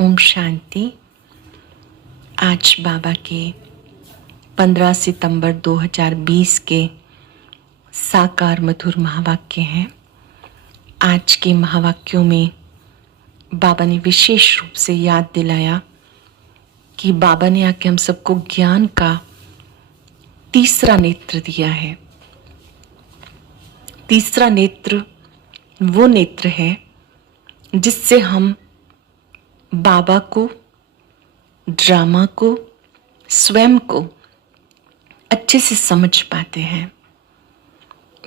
ओम शांति। आज बाबा के 15 सितंबर 2020 के साकार मधुर महावाक्य हैं। आज के महावाक्यों में बाबा ने विशेष रूप से याद दिलाया कि बाबा ने आके हम सबको ज्ञान का तीसरा नेत्र दिया है। तीसरा नेत्र वो नेत्र है जिससे हम बाबा को, ड्रामा को, स्वयं को अच्छे से समझ पाते हैं।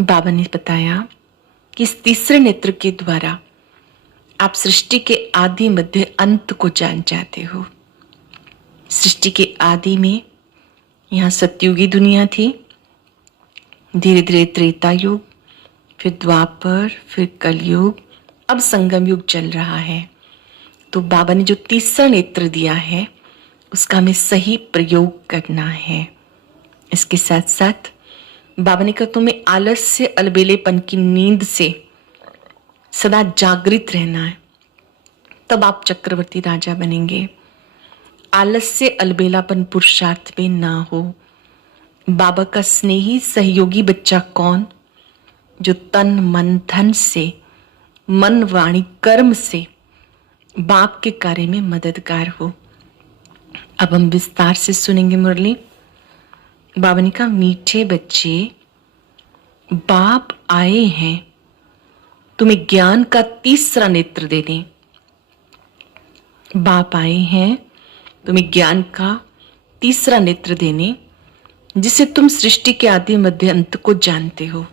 बाबा ने बताया कि इस तीसरे नेत्र के द्वारा आप सृष्टि के आदि मध्य अंत को जान जाते हो। सृष्टि के आदि में यहाँ सतयुगी दुनिया थी, धीरे धीरे त्रेता युग, फिर द्वापर, फिर कलयुग, अब संगम युग चल रहा है। तो बाबा ने जो तीसरा नेत्र दिया है उसका हमें सही प्रयोग करना है। इसके साथ साथ बाबा ने कहा तुम्हें आलस्य अलबेलेपन की नींद से सदा जागृत रहना है, तब आप चक्रवर्ती राजा बनेंगे। आलस्य अलबेलापन पुरुषार्थ में ना हो। बाबा का स्नेही सहयोगी बच्चा कौन? जो तन मन धन से, मन वाणी कर्म से बाप के कार्य में मददगार हो। अब हम विस्तार से सुनेंगे मुरली। बाबा ने कहा मीठे बच्चे, बाप आए हैं तुम्हें ज्ञान का तीसरा नेत्र देने। बाप आए हैं तुम्हें ज्ञान का तीसरा नेत्र देने, जिसे तुम सृष्टि के आदि मध्य अंत को जानते हो।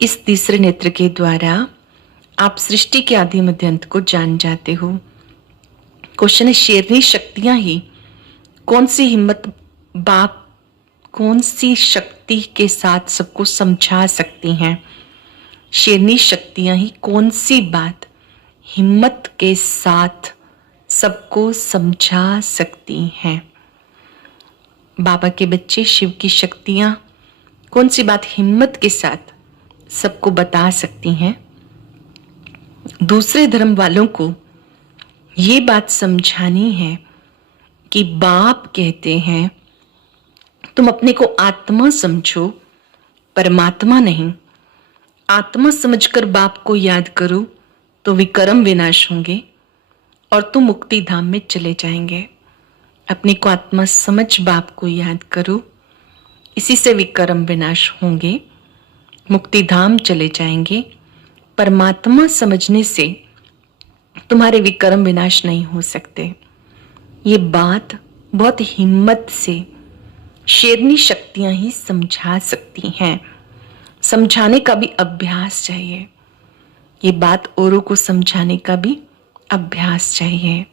इस तीसरे नेत्र के द्वारा आप सृष्टि के आदि मध्य अंत को जान जाते हो। क्वेश्चन है, शेरनी शक्तियां ही कौन सी हिम्मत बाप कौन सी शक्ति के साथ सबको समझा सकती हैं? शेरनी शक्तियां ही कौन सी बात हिम्मत के साथ सबको समझा सकती हैं? बाबा के बच्चे, शिव की शक्तियां कौन सी बात हिम्मत के साथ सबको बता सकती हैं? दूसरे धर्म वालों को ये बात समझानी है कि बाप कहते हैं तुम अपने को आत्मा समझो, परमात्मा नहीं। आत्मा समझकर बाप को याद करो तो विकर्म विनाश होंगे और तुम मुक्ति धाम में चले जाएंगे। अपने को आत्मा समझ बाप को याद करो, इसी से विकर्म विनाश होंगे, मुक्ति धाम चले जाएंगे। परमात्मा समझने से तुम्हारे विकर्म विनाश नहीं हो सकते। ये बात बहुत हिम्मत से शेरनी शक्तियां ही समझा सकती हैं। समझाने का भी अभ्यास चाहिए। ये बात औरों को समझाने का भी अभ्यास चाहिए।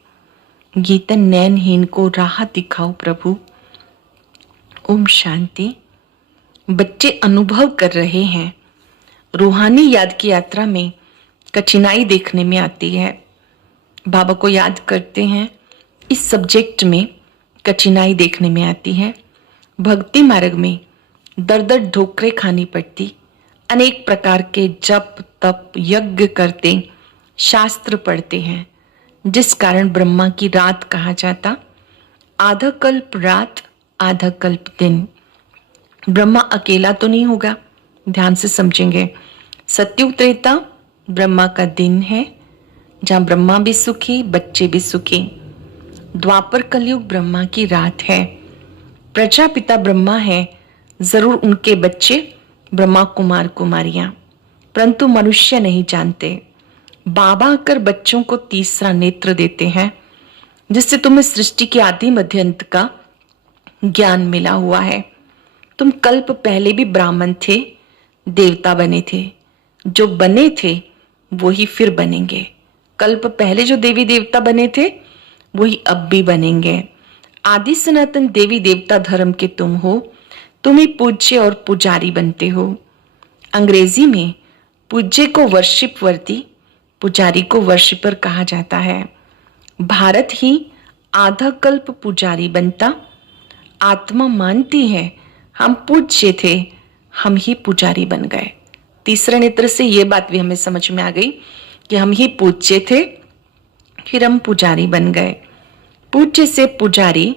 गीतन नैनहीन को राह दिखाओ प्रभु। ओम शांति। बच्चे अनुभव कर रहे हैं, रूहानी याद की यात्रा में कठिनाई देखने में आती है। बाबा को याद करते हैं, इस सब्जेक्ट में कठिनाई देखने में आती है। भक्ति मार्ग में दर दर ठोकरें खानी पड़ती, अनेक प्रकार के जप तप यज्ञ करते, शास्त्र पढ़ते हैं, जिस कारण ब्रह्मा की रात कहा जाता। आधा कल्प रात, आधा कल्प दिन। ब्रह्मा अकेला तो नहीं होगा, ध्यान से समझेंगे। सतयुग त्रेता ब्रह्मा का दिन है, जहां ब्रह्मा भी सुखी, बच्चे भी सुखी। द्वापर कलयुग ब्रह्मा की रात है। प्रजापिता ब्रह्मा है, जरूर उनके बच्चे ब्रह्मा कुमार कुमारियां, परंतु मनुष्य नहीं जानते। बाबा आकर बच्चों को तीसरा नेत्र देते हैं, जिससे तुम्हें सृष्टि के आदि मध्य अंत का ज्ञान मिला हुआ है। तुम कल्प पहले भी ब्राह्मण थे, देवता बने थे। जो बने थे वो ही फिर बनेंगे। कल्प पहले जो देवी देवता बने थे वही अब भी बनेंगे। आदि सनातन देवी देवता धर्म के तुम हो, तुम ही पूज्य और पुजारी बनते हो। अंग्रेजी में पूज्य को वर्शिप वर्दी, पुजारी को वर्शिपर कहा जाता है। भारत ही आधा कल्प पुजारी बनता। आत्मा मानती है हम पूज्य थे, हम ही पुजारी बन गए। तीसरे नेत्र से ये बात भी हमें समझ में आ गई कि हम ही पूज्य थे, फिर हम पुजारी बन गए। पूज्य से पुजारी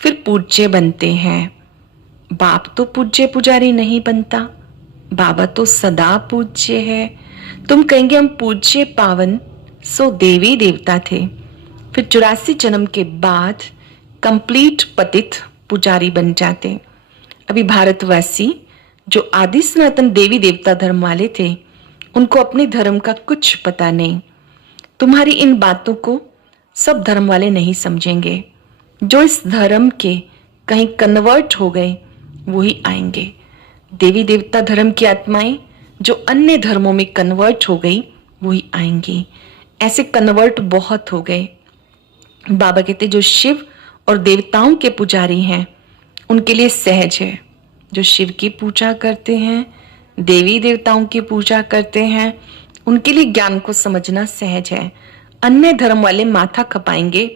फिर पूज्य बनते हैं। बाप तो पूज्य पुजारी नहीं बनता, बाबा तो सदा पूज्य है। तुम कहेंगे हम पूज्य पावन सो देवी देवता थे, फिर 84 जन्म के बाद कंप्लीट पतित पुजारी बन जाते। अभी भारतवासी जो आदि सनातन देवी देवता धर्म वाले थे, उनको अपने धर्म का कुछ पता नहीं। तुम्हारी इन बातों को सब धर्म वाले नहीं समझेंगे। जो इस धर्म के कहीं कन्वर्ट हो गए वही आएंगे। देवी देवता धर्म की आत्माएं जो अन्य धर्मों में कन्वर्ट हो गई वही आएंगी। ऐसे कन्वर्ट बहुत हो गए। बाबा कहते जो शिव और देवताओं के पुजारी हैं उनके लिए सहज है। जो शिव की पूजा करते हैं, देवी देवताओं की पूजा करते हैं, उनके लिए ज्ञान को समझना सहज है। अन्य धर्म वाले माथा खपाएंगे,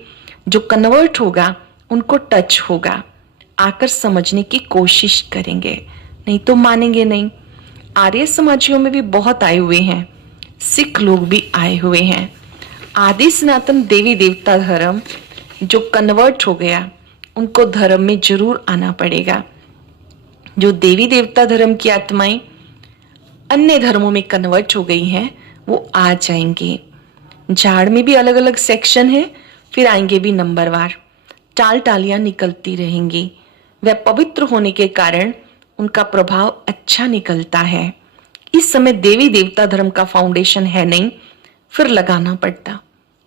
जो कन्वर्ट होगा उनको टच होगा, आकर समझने की कोशिश करेंगे, नहीं तो मानेंगे नहीं। आर्य समाजियों में भी बहुत आए हुए हैं, सिख लोग भी आए हुए हैं। आदि सनातन देवी देवता धर्म जो कन्वर्ट हो गया उनको धर्म में जरूर आना पड़ेगा। जो देवी देवता धर्म की आत्माएं अन्य धर्मों में कन्वर्ट हो गई हैं वो आ जाएंगे। झाड़ में भी अलग अलग सेक्शन है, फिर आएंगे भी नंबरवार। टाल टालियां निकलती रहेंगी। वह पवित्र होने के कारण उनका प्रभाव अच्छा निकलता है। इस समय देवी देवता धर्म का फाउंडेशन है नहीं, फिर लगाना पड़ता।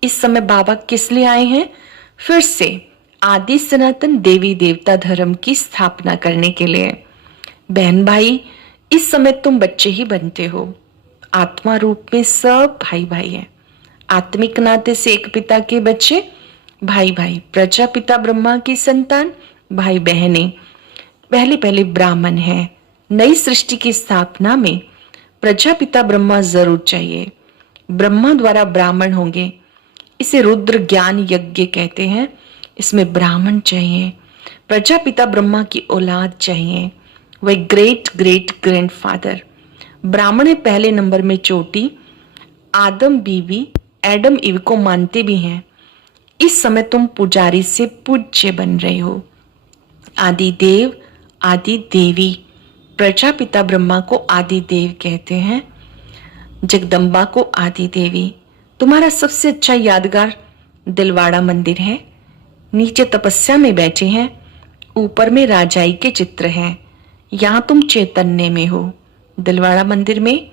इस समय बाबा किस लिए आए हैं? फिर से आदि सनातन देवी देवता धर्म की स्थापना करने के लिए। बहन भाई, इस समय तुम बच्चे ही बनते हो। आत्मा रूप में सब भाई भाई हैं। आत्मिक नाते से एक पिता के बच्चे भाई भाई, प्रजापिता ब्रह्मा की संतान भाई बहनें। पहले पहले ब्राह्मण है। नई सृष्टि की स्थापना में प्रजापिता ब्रह्मा जरूर चाहिए। ब्रह्मा द्वारा ब्राह्मण होंगे। इसे रुद्र ज्ञान यज्ञ कहते हैं। इसमें ब्राह्मण चाहिए, प्रजापिता ब्रह्मा की औलाद चाहिए, वह ग्रेट ग्रेट ग्रैंडफादर। ब्राह्मण है पहले नंबर में चोटी। आदम बीवी एडम ईव को मानते भी हैं। इस समय तुम पुजारी से पूज्य बन रहे हो। आदि देव आदि देवी, प्रजापिता ब्रह्मा को आदि देव कहते हैं, जगदम्बा को आदि देवी। तुम्हारा सबसे अच्छा यादगार दिलवाड़ा मंदिर है। नीचे तपस्या में बैठे हैं, ऊपर में राजाई के चित्र हैं। यहां तुम चैतन्य में हो। दिलवाड़ा मंदिर में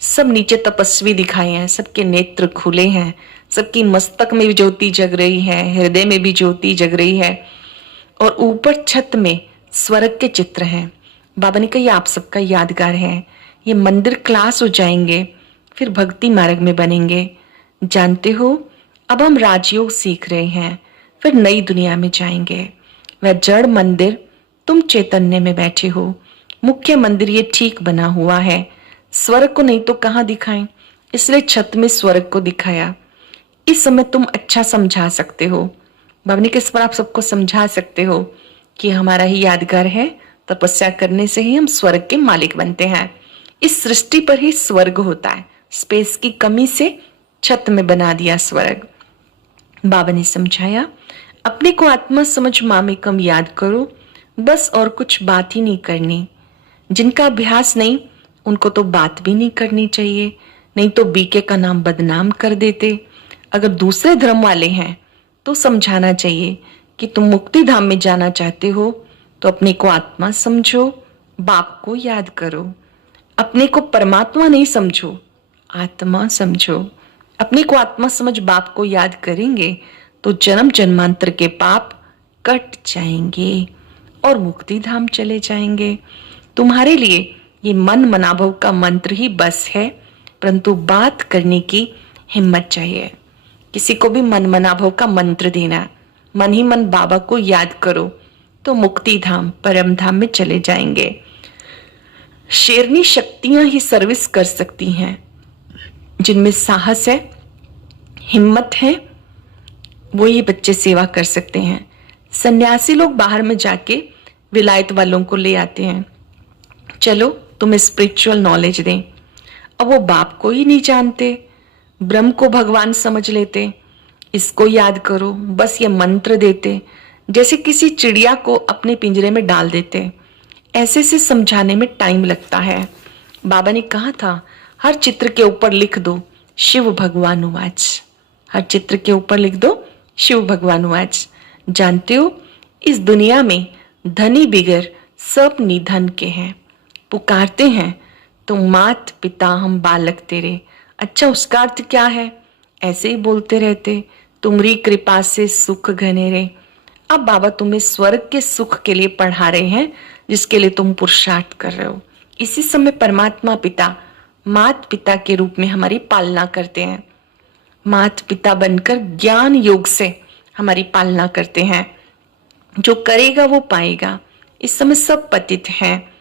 सब नीचे तपस्वी दिखाए हैं, सबके नेत्र खुले हैं, सबकी मस्तक में भी ज्योति जग रही है, हृदय में भी ज्योति जग रही है, और ऊपर छत में स्वर्ग के चित्र हैं। बाबा ने कहा आप सबका यादगार है। ये मंदिर क्लास हो जाएंगे, फिर भक्ति मार्ग में बनेंगे। जानते हो, अब हम राजयोग सीख रहे हैं, फिर नई दुनिया में जाएंगे। वह जड़ मंदिर, तुम चैतन्य में बैठे हो। मुख्य मंदिर ये ठीक बना हुआ है। स्वर्ग को नहीं तो कहाँ दिखाएं, इसलिए छत में स्वर्ग को दिखाया। इस समय तुम अच्छा समझा सकते हो। बाबा ने किस पर आप सबको समझा सकते हो कि हमारा ही यादगार है। तपस्या करने से ही हम स्वर्ग के मालिक बनते हैं। इस सृष्टि पर ही स्वर्ग होता है। स्पेस की कमी से छत में बना दिया स्वर्ग। बाबा ने समझाया, अपने को आत्मा समझ मामेकम याद करो, बस, और कुछ बात ही नहीं करनी। जिनका अभ्यास नहीं उनको तो बात भी नहीं करनी चाहिए, नहीं तो बीके का नाम बदनाम कर देते। अगर दूसरे धर्म वाले हैं तो समझाना चाहिए कि तुम मुक्ति धाम में जाना चाहते हो तो अपने को आत्मा समझो, बाप को याद करो। अपने को परमात्मा नहीं समझो, आत्मा समझो। अपने को आत्मा समझ बाप को याद करेंगे तो जन्म जन्मांतर के पाप कट जाएंगे और मुक्ति धाम चले जाएंगे। तुम्हारे लिए ये मन मनाभव का मंत्र ही बस है, परंतु बात करने की हिम्मत चाहिए। किसी को भी मन मनाभव का मंत्र देना, मन ही मन बाबा को याद करो तो मुक्ति धाम परम धाम में चले जाएंगे। शेरनी शक्तियां ही सर्विस कर सकती हैं। जिनमें साहस है, हिम्मत है, वो ये बच्चे सेवा कर सकते हैं। सन्यासी लोग बाहर में जाके विलायत वालों को ले आते हैं, चलो तुम्हें स्पिरिचुअल नॉलेज दें। अब वो बाप को ही नहीं जानते, ब्रह्म को भगवान समझ लेते। इसको याद करो, बस ये मंत्र देते, जैसे किसी चिड़िया को अपने पिंजरे में डाल देते। ऐसे से समझाने में टाइम लगता है। बाबा ने कहा था, हर चित्र के ऊपर लिख दो शिव भगवान उवाच। हर चित्र के ऊपर लिख दो शिव भगवान उवाच। जानते हो, इस दुनिया में धनी बिगर सब निधन के हैं। पुकारते हैं तो मात पिता हम बालक तेरे। अच्छा, उसका अर्थ क्या है? ऐसे ही बोलते रहते, तुम्हारी कृपा से सुख घने रे। अब बाबा तुम्हें स्वर्ग के सुख के लिए पढ़ा रहे हैं, जिसके लिए तुम पुरुषार्थ कर रहे हो। इसी समय परमात्मा पिता मात पिता के रूप में हमारी पालना करते हैं। मात पिता बनकर ज्ञान योग से हमारी पालना करते हैं। जो करेगा वो पाएगा। इस समय सब पतित हैं।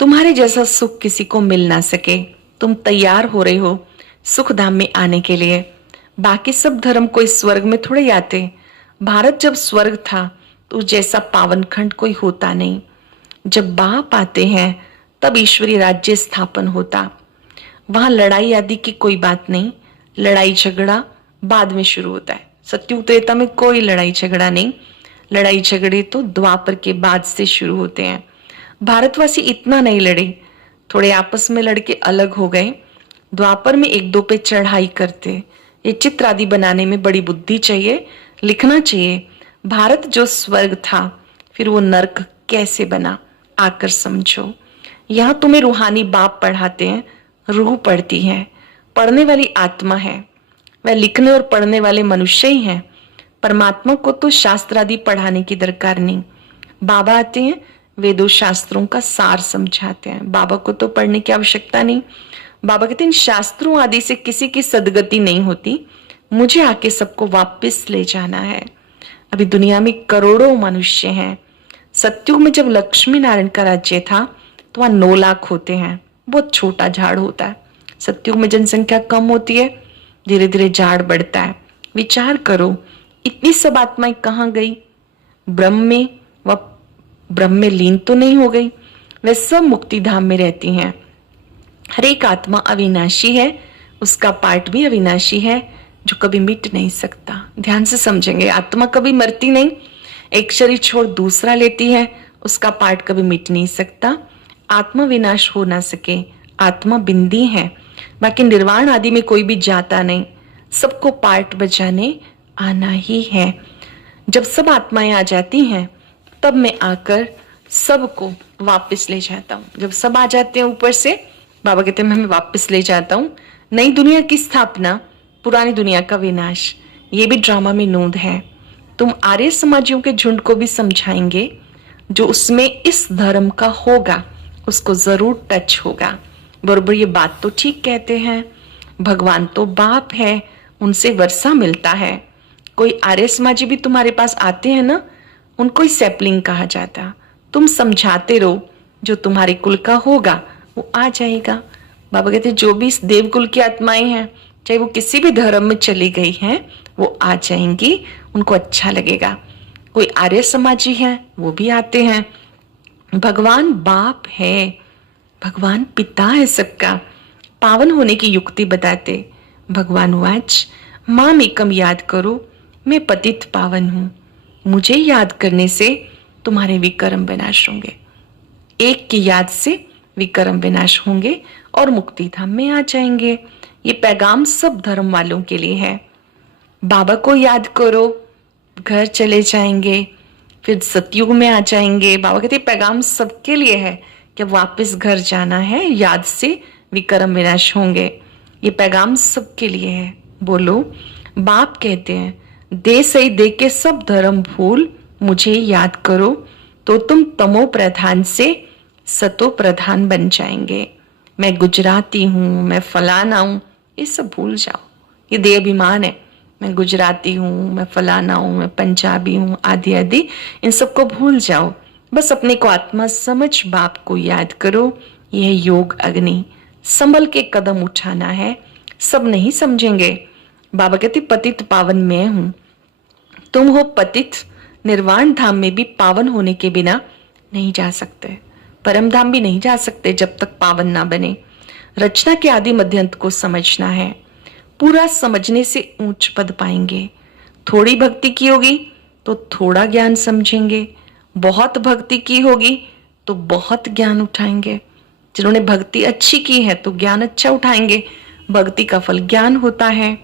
तुम्हारे जैसा सुख किसी को मिल ना सके। तुम तैयार हो रहे हो सुख धाम में आने के लिए। बाकी सब धर्म कोई स्वर्ग में थोड़े आते। भारत जब स्वर्ग था तो जैसा पावन खंड कोई होता नहीं। जब बाप आते हैं तब ईश्वरीय राज्य स्थापन होता। वहां लड़ाई आदि की कोई बात नहीं। लड़ाई झगड़ा बाद में शुरू होता है। सत्युग त्रेता में कोई लड़ाई झगड़ा नहीं। लड़ाई झगड़े तो द्वापर के बाद से शुरू होते हैं। भारतवासी इतना नहीं लड़े, थोड़े आपस में लड़के अलग हो गए। द्वापर में एक दो पे चढ़ाई करते। ये चित्र आदि बनाने में बड़ी बुद्धि चाहिए, लिखना चाहिए। भारत जो स्वर्ग था फिर वो नर्क कैसे बना, आकर समझो। यहाँ तुम्हें रूहानी बाप पढ़ाते हैं, रूह पढ़ती है। पढ़ने वाली आत्मा है, वह लिखने और पढ़ने वाले मनुष्य ही हैं। परमात्मा को तो शास्त्र आदि पढ़ाने की दरकार नहीं। बाबा आते हैं, वेदों शास्त्रों का सार समझाते हैं। बाबा को तो पढ़ने की आवश्यकता नहीं। बाबा कहते हैं, इन शास्त्रों आदि से किसी की सदगति नहीं होती। मुझे आके सबको वापस ले जाना है। अभी दुनिया में करोड़ों मनुष्य हैं। सत्युग में जब लक्ष्मी नारायण का राज्य था तो वहां 9 लाख होते हैं। बहुत छोटा झाड़ होता है। सत्युग में जनसंख्या कम होती है, धीरे धीरे झाड़ बढ़ता है। विचार करो, इतनी सब आत्माएं कहाँ गई? ब्रह्म में, वह ब्रह्म में लीन तो नहीं हो गई। वे सब मुक्ति धाम में रहती हैं। हर एक आत्मा अविनाशी है, उसका पार्ट भी अविनाशी है, जो कभी मिट नहीं सकता। ध्यान से समझेंगे, आत्मा कभी मरती नहीं। एक शरीर छोड़ दूसरा लेती है, उसका पार्ट कभी मिट नहीं सकता। आत्मा विनाश हो ना सके, आत्मा बिंदी है। बाकी निर्वाण आदि में कोई भी जाता नहीं, सबको पार्ट बजाने आना ही है। जब सब आत्माएं आ जाती हैं तब मैं आकर सबको वापस ले जाता हूँ। जब सब आ जाते हैं ऊपर से, बाबा कहते हैं मैं वापस ले जाता हूँ। नई दुनिया की स्थापना, पुरानी दुनिया का विनाश, ये भी ड्रामा में नोंद है। तुम आर्य समाजियों के झुंड को भी समझाएंगे, जो उसमें इस धर्म का होगा उसको जरूर टच होगा। बरोबर ये बात तो ठीक कहते हैं। भगवान तो बाप है, उनसे वर्षा मिलता है। कोई आर्य समाजी भी तुम्हारे पास आते हैं ना, उनको ही सैपलिंग कहा जाता। तुम समझाते रहो, जो तुम्हारे कुल का होगा वो आ जाएगा। बाबा कहते जो भी इस देवकुल की आत्माएं हैं, चाहे वो किसी भी धर्म में चली गई हैं, वो आ जाएंगी, उनको अच्छा लगेगा। कोई आर्य समाजी है वो भी आते हैं। भगवान बाप है, भगवान पिता है सबका। पावन होने की युक्ति बताते। भगवान वाच माम एकम याद करो, मैं पतित पावन हूं। मुझे याद करने से तुम्हारे विकर्म विनाश होंगे। एक की याद से विकर्म विनाश होंगे और मुक्ति धाम में आ जाएंगे। ये पैगाम सब धर्म वालों के लिए है। बाबा को याद करो, घर चले जाएंगे, फिर सतयुग में आ जाएंगे। बाबा कहते पैगाम सबके लिए है कि वापस घर जाना है, याद से विकर्म विनाश होंगे। ये पैगाम सबके लिए है। बोलो, बाप कहते हैं दे सही दे के सब धर्म भूल मुझे याद करो, तो तुम तमो प्रधान से सतो प्रधान बन जाएंगे। मैं गुजराती हूँ, मैं फलाना हूँ, ये सब भूल जाओ। ये देह अभिमान है। मैं गुजराती हूँ, मैं फलाना हूँ, मैं पंजाबी हूँ, आदि आदि, इन सबको भूल जाओ। बस अपने को आत्मा समझ बाप को याद करो। यह योग अग्नि, संभल के कदम उठाना है। सब नहीं समझेंगे। बाबा कहते पतित पावन मैं हूं, तुम हो पतित। निर्वाण धाम में भी पावन होने के बिना नहीं जा सकते, परम धाम भी नहीं जा सकते जब तक पावन ना बने। रचना के आदि मध्यंत को समझना है। पूरा समझने से ऊंच पद पाएंगे। थोड़ी भक्ति की होगी तो थोड़ा ज्ञान समझेंगे, बहुत भक्ति की होगी तो बहुत ज्ञान उठाएंगे। जिन्होंने भक्ति अच्छी की है तो ज्ञान अच्छा उठाएंगे। भक्ति का फल ज्ञान होता है।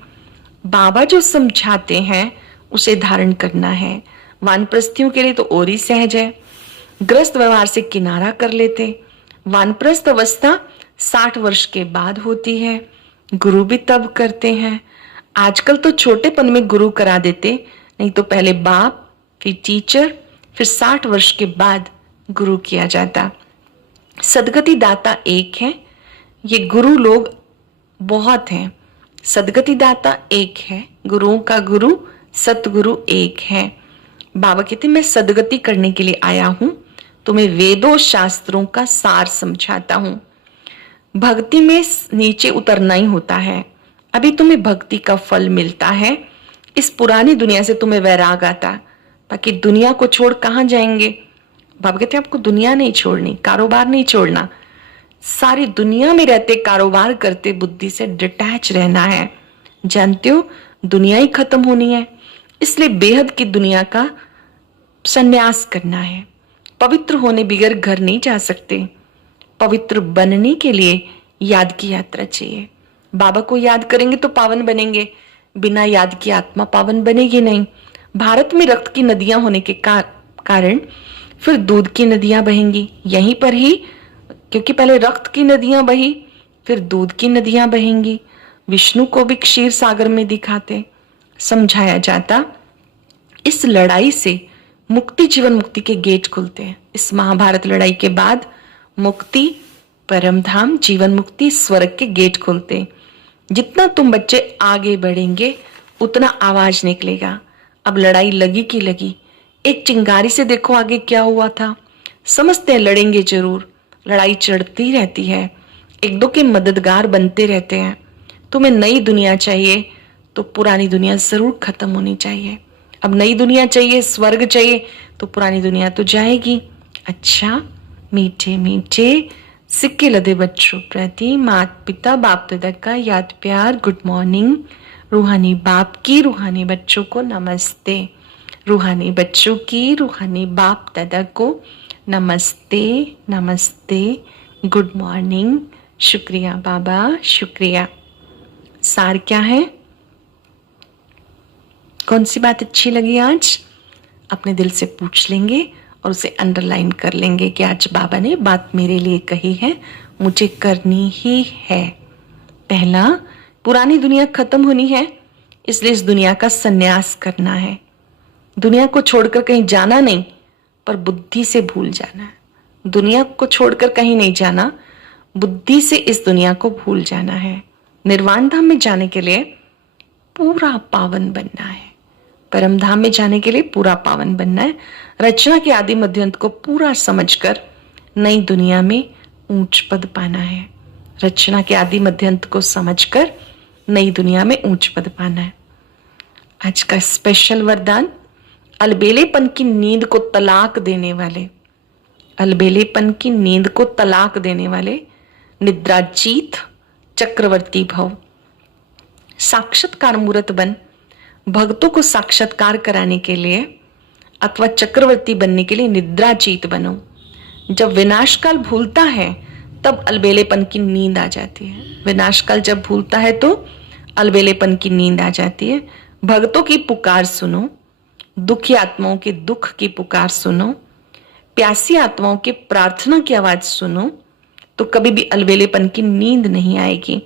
बाबा जो समझाते हैं उसे धारण करना है। वानप्रस्थियों के लिए तो और ही सहज है, ग्रस्त व्यवहार से किनारा कर लेते। वानप्रस्थ अवस्था 60 वर्ष के बाद होती है। गुरु भी तब करते हैं। आजकल तो छोटेपन में गुरु करा देते, नहीं तो पहले बाप, फिर टीचर, फिर 60 वर्ष के बाद गुरु किया जाता। सदगति दाता एक है, ये गुरु लोग बहुत हैं। सदगति दाता एक है, गुरुओं का गुरु सतगुरु एक है। बाबा कहते मैं सदगति करने के लिए आया हूं, तुम्हें वेदों शास्त्रों का सार समझाता हूं। भक्ति में नीचे उतरना ही होता है। अभी तुम्हें भक्ति का फल मिलता है। इस पुरानी दुनिया से तुम्हें वैराग आता, ताकि दुनिया को छोड़ कहां जाएंगे। बाबा कहते हैं आपको दुनिया नहीं छोड़नी, कारोबार नहीं छोड़ना। सारी दुनिया में रहते कारोबार करते बुद्धि से डिटैच रहना है। जानते हो दुनिया ही खत्म होनी है, इसलिए बेहद की दुनिया का संन्यास करना है। पवित्र होने बगैर घर नहीं जा सकते। पवित्र बनने के लिए याद की यात्रा चाहिए। बाबा को याद करेंगे तो पावन बनेंगे, बिना याद की आत्मा पावन बनेगी नहीं। भारत में रक्त की नदियां होने के कारण फिर दूध की नदियां बहेंगी यहीं पर ही, क्योंकि पहले रक्त की नदियां बही, फिर दूध की नदियां बहेंगी। विष्णु को भी क्षीर सागर में दिखाते, समझाया जाता। इस लड़ाई से मुक्ति, जीवन मुक्ति के गेट खुलते हैं। इस महाभारत लड़ाई के बाद मुक्ति, परमधाम, जीवन मुक्ति, स्वर्ग के गेट खुलते हैं। जितना तुम बच्चे आगे बढ़ेंगे उतना आवाज निकलेगा। अब लड़ाई लगी की लगी, एक चिंगारी से देखो आगे क्या हुआ था। समझते हैं लड़ेंगे जरूर, लड़ाई चढ़ती रहती है, एक दो के मददगार बनते रहते हैं। तुम्हें नई दुनिया चाहिए तो पुरानी दुनिया जरूर खत्म होनी चाहिए। अब नई दुनिया चाहिए, स्वर्ग चाहिए तो पुरानी दुनिया तो जाएगी। अच्छा, मीठे मीठे सिक्के लदे बच्चों प्रति माता पिता बाप दादा का याद प्यार, गुड मॉर्निंग। रूहानी बाप की रूहानी बच्चों को नमस्ते। रूहानी बच्चों की रूहानी बाप दादा को नमस्ते नमस्ते, गुड मॉर्निंग। शुक्रिया बाबा, शुक्रिया। सार क्या है? कौन सी बात अच्छी लगी आज? अपने दिल से पूछ लेंगे और उसे अंडरलाइन कर लेंगे कि आज बाबा ने बात मेरे लिए कही है, मुझे करनी ही है। पहला, पुरानी दुनिया खत्म होनी है, इसलिए इस दुनिया का संन्यास करना है। दुनिया को छोड़कर कहीं जाना नहीं, पर बुद्धि से भूल जाना है। दुनिया को छोड़कर कहीं नहीं जाना, बुद्धि से इस दुनिया को भूल जाना है। निर्वाण धाम में जाने के लिए पूरा पावन बनना है। परम धाम में जाने के लिए पूरा पावन बनना है। रचना के आदि मध्यांत को पूरा समझकर नई दुनिया में ऊंच पद पाना है। रचना के आदि मध्यांत को समझकर नई दुनिया में ऊंच पद पाना है। आज का स्पेशल वरदान, अलबेलेपन की नींद को तलाक देने वाले, अलबेलेपन की नींद को तलाक देने वाले निद्राजीत चक्रवर्ती भव। साक्षात्कार मूर्त बन, भक्तों को साक्षात्कार कराने के लिए अथवा चक्रवर्ती बनने के लिए निद्राजीत बनो। जब विनाशकाल भूलता है तब अलबेलेपन की नींद आ जाती है। विनाशकाल जब भूलता है तो अलबेलेपन की नींद आ जाती है। भक्तों की पुकार सुनो, दुखी आत्माओं के दुख की पुकार सुनो, प्यासी आत्माओं के प्रार्थना की आवाज सुनो, तो कभी भी अलबेलेपन की नींद नहीं आएगी।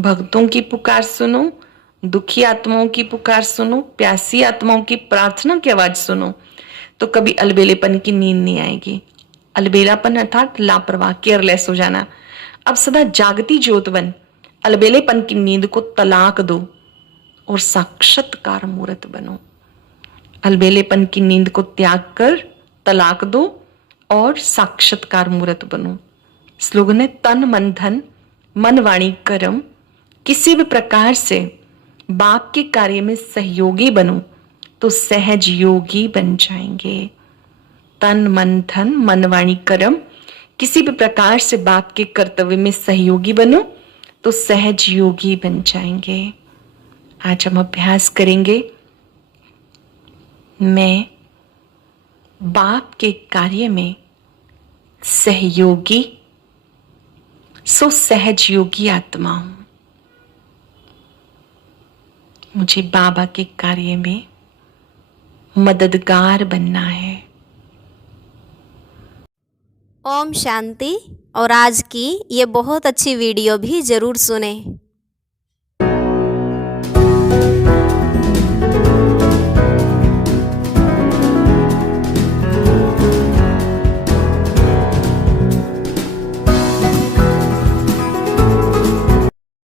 भक्तों की पुकार सुनो, दुखी आत्माओं की पुकार सुनो, प्यासी आत्माओं की प्रार्थना की आवाज सुनो, तो कभी अलबेलेपन की नींद नहीं आएगी। अलबेलापन अर्थात लापरवाह, केयरलेस हो जाना। अब सदा जागती ज्योत बन, अलबेलेपन की नींद को तलाक दो और साक्षात्कार मूर्त बनो। अलबेलेपन की नींद को त्याग कर तलाक दो और साक्षात्कार मूर्त बनो। स्लोगन है, तन मन धन, मन वाणी कर्म, किसी भी प्रकार से बाप के कार्य में सहयोगी बनो तो सहज योगी बन जाएंगे। तन मन धन, मन वाणी कर्म, किसी भी प्रकार से बाप के कर्तव्य में सहयोगी बनो तो सहज योगी बन जाएंगे। आज हम अभ्यास करेंगे मैं बाप के कार्य में सहयोगी सो सहज योगी आत्मा हूं। मुझे बाबा के कार्य में मददगार बनना है। ओम शांति। और आज की ये बहुत अच्छी वीडियो भी ज़रूर सुने।